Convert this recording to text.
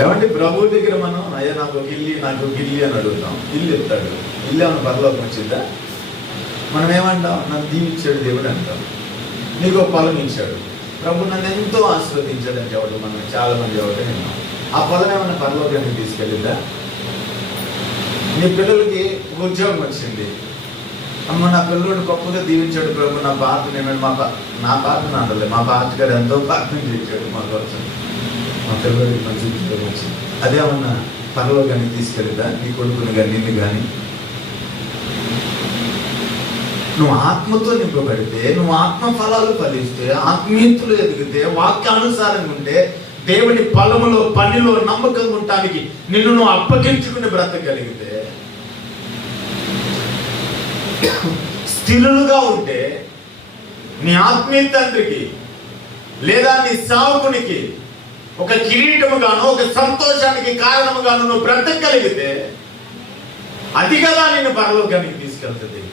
ఏమంటే ప్రభు దగ్గర మనం అయ్యా నాకు ఒక నాకు ఒక అని అడుగుతాం. ఇల్లు ఇస్తాడు ఇల్లు ఏమైనా పరలోకం వచ్చిందా? మనం ఏమంటాం? నన్ను దీవించాడు దేవుడు అంటాం. నీకు ఒక పొలం ఇచ్చాడు. ప్రభు నన్ను ఎంతో ఆశీర్వదించాడని అని చెప్పడం మనం చాలా మంది ఎవరు విన్నాం. ఆ పొలం ఏమైనా పరలోకానికి తీసుకెళ్ళిందా? నీ పిల్లలకి ఉద్యోగం వచ్చింది. అమ్మ నా పిల్లడు గొప్పగా దీవించాడు ప్రభు నా పాత నేను మా పా నా పాత నాటలే మా పాత గారు ఎంతో ప్రార్థన చేశాడు మా కోసం. మా పిల్లలకి పంచుకోవచ్చు ఉద్యోగం అదేమన్నా పరలోకానికి తీసుకెళ్ళిద్దా నీ కొడుకుని కానీ నిన్ను కానీ? నువ్వు ఆత్మతో నింపబడితే నువ్వు ఆత్మ ఫలాలు ఫలిస్తే ఆత్మీయతలు ఎదిగితే వాక్యానుసారంగా ఉంటే దేవుని పొలములో పనిలో నమ్మకంగా ఉండటానికి నిన్ను నువ్వు అప్పగించుకుని బ్రతకగలిగితే స్థిరులుగా ఉంటే నీ ఆత్మీయ తండ్రికి లేదా నీ సావకునికి ఒక కిరీటముగాను ఒక సంతోషానికి కారణముగాను నువ్వు బ్రతకగలిగితే అది నేను నిన్ను పరలోకానికి తీసుకెళ్తుంది.